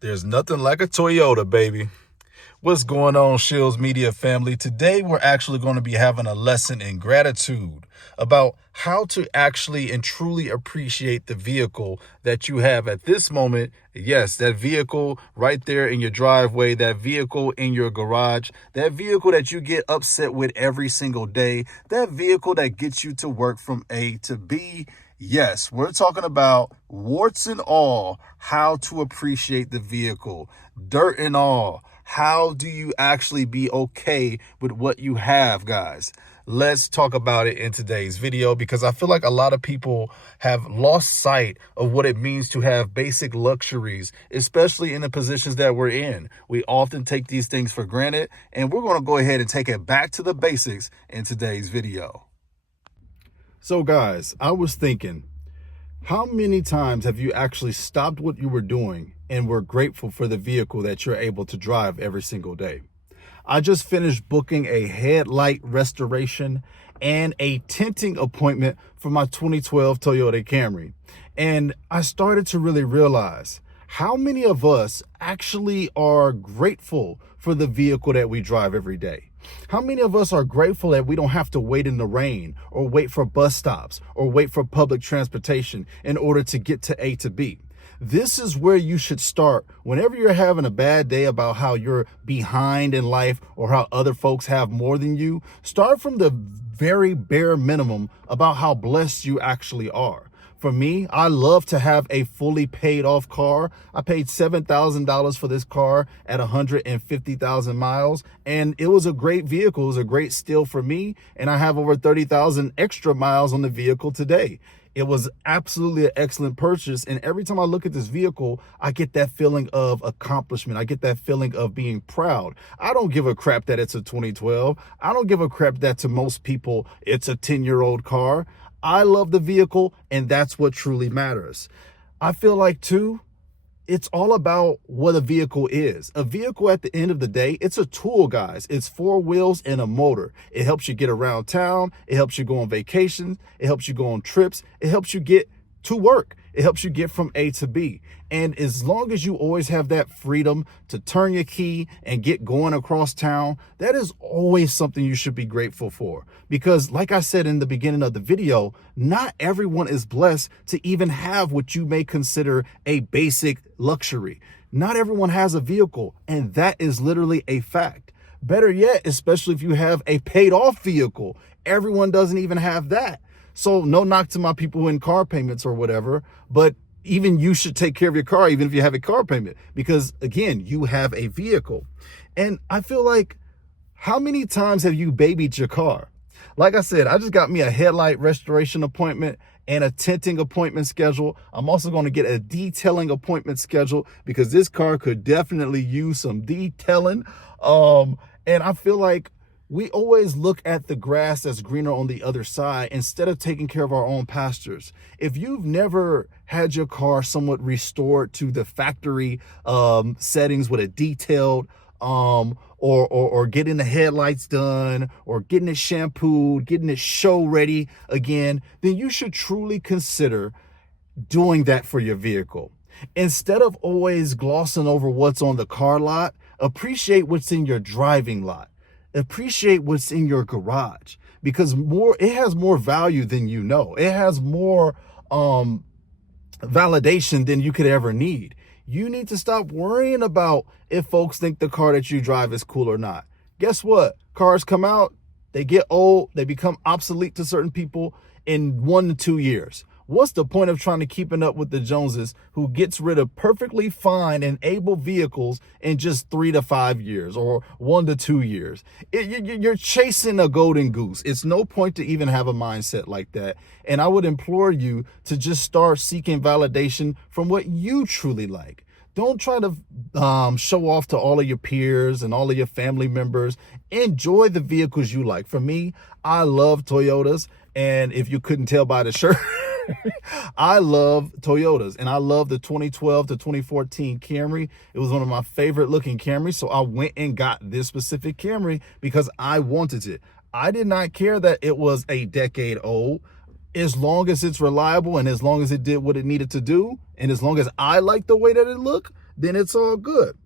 There's nothing like a Toyota, baby. What's going on, Shields Media family? Today, we're actually going to be having a lesson in gratitude about how to actually and truly appreciate the vehicle that you have at this moment. Yes, that vehicle right there in your driveway, that vehicle in your garage, that vehicle that you get upset with every single day, that vehicle that gets you to work from A to B. Yes, we're talking about warts and all, how to appreciate the vehicle, dirt and all. How do you actually be okay with what you have, guys? Let's talk about it in today's video because I feel like a lot of people have lost sight of what it means to have basic luxuries, especially in the positions that we're in. We often take these things for granted, and we're going to go ahead and take it back to the basics in today's video. So guys, I was thinking, how many times have you actually stopped what you were doing and were grateful for the vehicle that you're able to drive every single day? I just finished booking a headlight restoration and a tinting appointment for my 2012 Toyota Camry. And I started to really realize how many of us actually are grateful for the vehicle that we drive every day. How many of us are grateful that we don't have to wait in the rain or wait for bus stops or wait for public transportation in order to get to A to B? This is where you should start whenever you're having a bad day about how you're behind in life or how other folks have more than you. Start from the very bare minimum about how blessed you actually are. For me, I love to have a fully paid off car. I paid $7,000 for this car at 150,000 miles, and it was a great vehicle. It was a great steal for me, and I have over 30,000 extra miles on the vehicle today. It was absolutely an excellent purchase, and every time I look at this vehicle, I get that feeling of accomplishment. I get that feeling of being proud. I don't give a crap that it's a 2012. I don't give a crap that to most people it's a 10-year-old car. I love the vehicle, and that's what truly matters. I feel like, too, it's all about what a vehicle is. A vehicle, at the end of the day, it's a tool, guys. It's 4 wheels and a motor. It helps you get around town. It helps you go on vacations. It helps you go on trips. It helps you get to work. It helps you get from A to B. And as long as you always have that freedom to turn your key and get going across town, that is always something you should be grateful for. Because like I said in the beginning of the video, not everyone is blessed to even have what you may consider a basic luxury. Not everyone has a vehicle, and that is literally a fact. Better yet, especially if you have a paid off vehicle, everyone doesn't even have that. So no knock to my people in car payments or whatever, but even you should take care of your car, even if you have a car payment, because again, you have a vehicle. And I feel like, how many times have you babied your car? Like I said, I just got me a headlight restoration appointment and a tinting appointment schedule. I'm also going to get a detailing appointment schedule because this car could definitely use some detailing. And I feel like we always look at the grass that's greener on the other side instead of taking care of our own pastures. If you've never had your car somewhat restored to the factory settings with a detailed or getting the headlights done or getting it shampooed, getting it show ready again, then you should truly consider doing that for your vehicle. Instead of always glossing over what's on the car lot, appreciate what's in your driving lot. Appreciate what's in your garage, because it has more value than you know. It has more validation than you could ever need. You need to stop worrying about if folks think the car that you drive is cool or not. Guess what? Cars come out, they get old, they become obsolete to certain people in 1 to 2 years. What's the point of trying to keeping up with the Joneses, who gets rid of perfectly fine and able vehicles in just 3 to 5 years or 1 to 2 years? You're chasing a golden goose. It's no point to even have a mindset like that. And I would implore you to just start seeking validation from what you truly like. Don't try to show off to all of your peers and all of your family members. Enjoy the vehicles you like. For me, I love Toyotas. And if you couldn't tell by the shirt, I love Toyotas, and I love the 2012 to 2014 Camry. It was one of my favorite looking Camrys, so I went and got this specific Camry because I wanted it. I did not care that it was a decade old. As long as it's reliable and as long as it did what it needed to do, and as long as I like the way that it looked, then it's all good.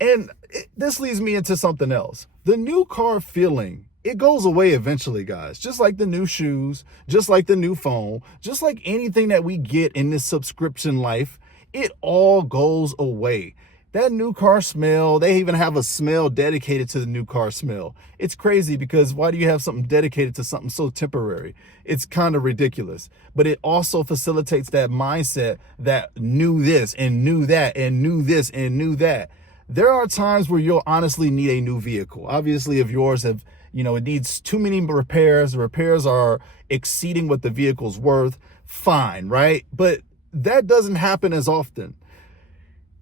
And this leads me into something else. The new car feeling, it goes away eventually, guys. Just like the new shoes, just like the new phone, just like anything that we get in this subscription life, it all goes away. That new car smell, they even have a smell dedicated to the new car smell. It's crazy because why do you have something dedicated to something so temporary? It's kind of ridiculous. But it also facilitates that mindset that knew this and knew that and knew this and knew that. There are times where you'll honestly need a new vehicle. Obviously, if yours have, it needs too many repairs, the repairs are exceeding what the vehicle's worth, fine, right? But that doesn't happen as often.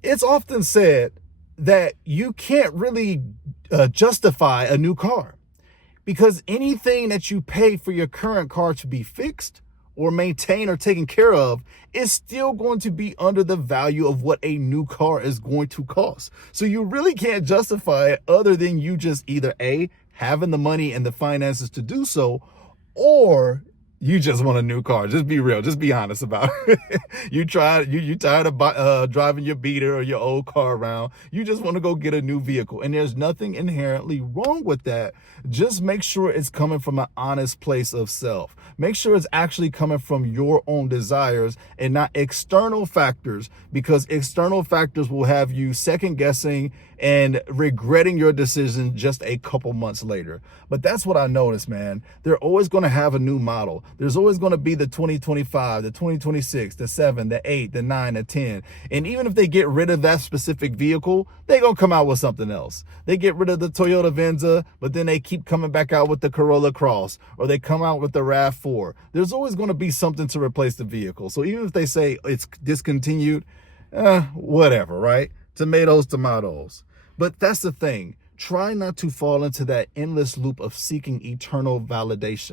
It's often said that you can't really justify a new car because anything that you pay for your current car to be fixed or maintained or taken care of is still going to be under the value of what a new car is going to cost. So you really can't justify it other than you just either A, having the money and the finances to do so, or you just want a new car. Just be real. Just be honest about it. You tired of driving your beater or your old car around. You just want to go get a new vehicle. And there's nothing inherently wrong with that. Just make sure it's coming from an honest place of self. Make sure it's actually coming from your own desires and not external factors, because external factors will have you second guessing and regretting your decision just a couple months later. But that's what I noticed, man. They're always going to have a new model. There's always going to be the 2025, the 2026, the 7, the 8, the 9, the 10. And even if they get rid of that specific vehicle, they're going to come out with something else. They get rid of the Toyota Venza, but then they keep coming back out with the Corolla Cross, or they come out with the RAV4. There's always going to be something to replace the vehicle. So even if they say it's discontinued, whatever, right? Tomatoes, tomatoes. But that's the thing. Try not to fall into that endless loop of seeking external validation,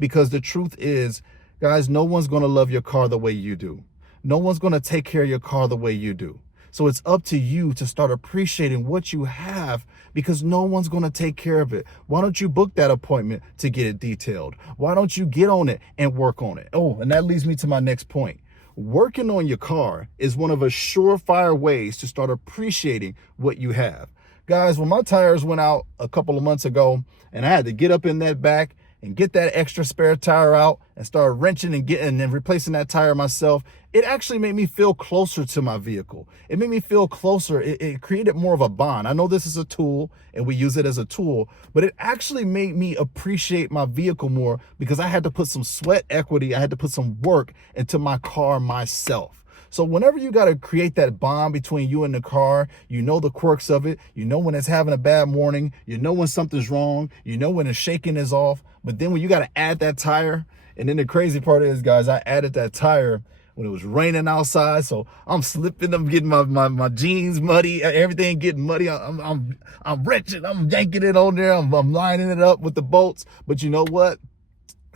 because the truth is, guys, no one's going to love your car the way you do. No one's going to take care of your car the way you do. So it's up to you to start appreciating what you have, because no one's going to take care of it. Why don't you book that appointment to get it detailed? Why don't you get on it and work on it? Oh, and that leads me to my next point. Working on your car is one of a surefire ways to start appreciating what you have. Guys, when my tires went out a couple of months ago and I had to get up in that back and get that extra spare tire out and start wrenching and replacing that tire myself, it actually made me feel closer to my vehicle. It made me feel closer. It created more of a bond. I know this is a tool and we use it as a tool, but it actually made me appreciate my vehicle more because I had to put some sweat equity. I had to put some work into my car myself. So whenever you got to create that bond between you and the car, you know the quirks of it. You know when it's having a bad morning. You know when something's wrong. You know when the shaking is off. But then when you got to add that tire, and then the crazy part is, guys, I added that tire when it was raining outside. So I'm slipping, I'm getting my jeans muddy, everything getting muddy. I'm wrenching, I'm yanking it on there. I'm lining it up with the bolts. But you know what?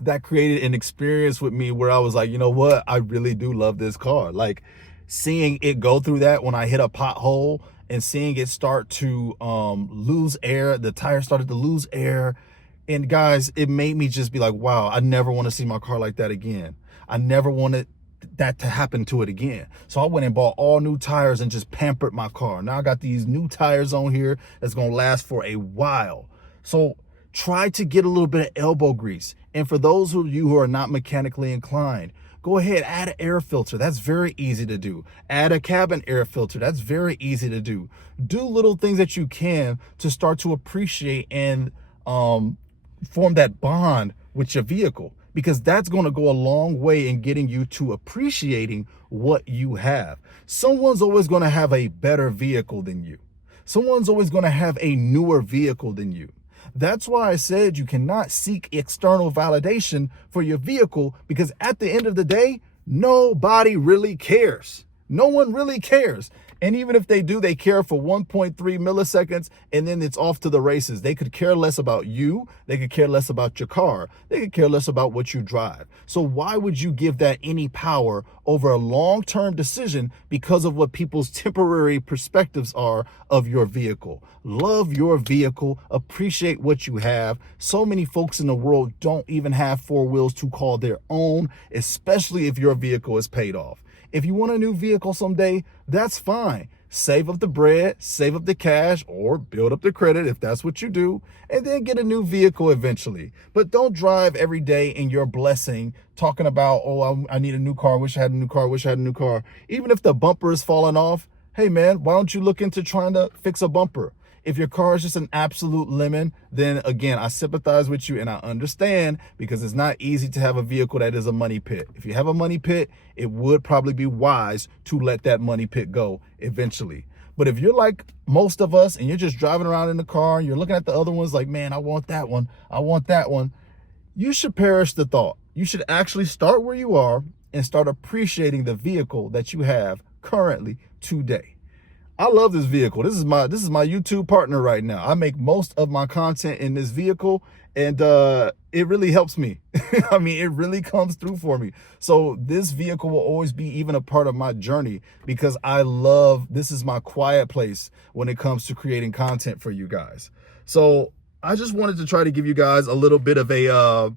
That created an experience with me where I was like, you know what? I really do love this car. Like seeing it go through that when I hit a pothole and seeing it start to lose air, the tire started to lose air. And guys, it made me just be like, wow, I never want to see my car like that again. I never wanted that to happen to it again. So I went and bought all new tires and just pampered my car. Now I got these new tires on here that's going to last for a while. So try to get a little bit of elbow grease. And for those of you who are not mechanically inclined, go ahead, add an air filter. That's very easy to do. Add a cabin air filter. That's very easy to do. Do little things that you can to start to appreciate and form that bond with your vehicle, because that's going to go a long way in getting you to appreciating what you have. Someone's always going to have a better vehicle than you. Someone's always going to have a newer vehicle than you. That's why I said you cannot seek external validation for your vehicle, because at the end of the day, nobody really cares. No one really cares. And even if they do, they care for 1.3 milliseconds and then it's off to the races. They could care less about you. They could care less about your car. They could care less about what you drive. So why would you give that any power over a long-term decision because of what people's temporary perspectives are of your vehicle? Love your vehicle. Appreciate what you have. So many folks in the world don't even have four wheels to call their own, especially if your vehicle is paid off. If you want a new vehicle someday, that's fine. Save up the bread, save up the cash, or build up the credit if that's what you do, and then get a new vehicle eventually. But don't drive every day in your blessing talking about, oh, I need a new car, wish I had a new car, wish I had a new car. Even if the bumper is falling off, hey man, why don't you look into trying to fix a bumper? If your car is just an absolute lemon, then again, I sympathize with you and I understand, because it's not easy to have a vehicle that is a money pit. If you have a money pit, it would probably be wise to let that money pit go eventually. But if you're like most of us and you're just driving around in the car and you're looking at the other ones like, man, I want that one, I want that one, you should perish the thought. You should actually start where you are and start appreciating the vehicle that you have currently today. I love this vehicle. This is my YouTube partner right now. I make most of my content in this vehicle, and it really helps me. I mean, it really comes through for me. So this vehicle will always be even a part of my journey, because this is my quiet place when it comes to creating content for you guys. So I just wanted to try to give you guys a little bit of a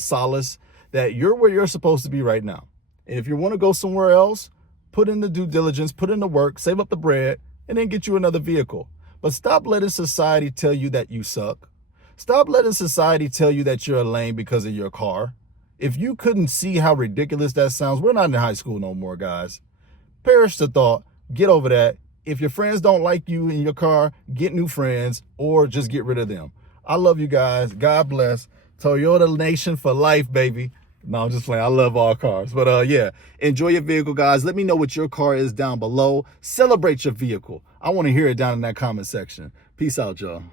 solace that you're where you're supposed to be right now. And if you want to go somewhere else, put in the due diligence, put in the work, save up the bread, and then get you another vehicle. But stop letting society tell you that you suck. Stop letting society tell you that you're a lame because of your car. If you couldn't see how ridiculous that sounds, we're not in high school no more, guys. Perish the thought. Get over that. If your friends don't like you in your car, get new friends or just get rid of them. I love you guys. God bless. Toyota Nation for life, baby. No, I'm just playing. I love all cars. But yeah, enjoy your vehicle, guys. Let me know what your car is down below. Celebrate your vehicle. I want to hear it down in that comment section. Peace out, y'all.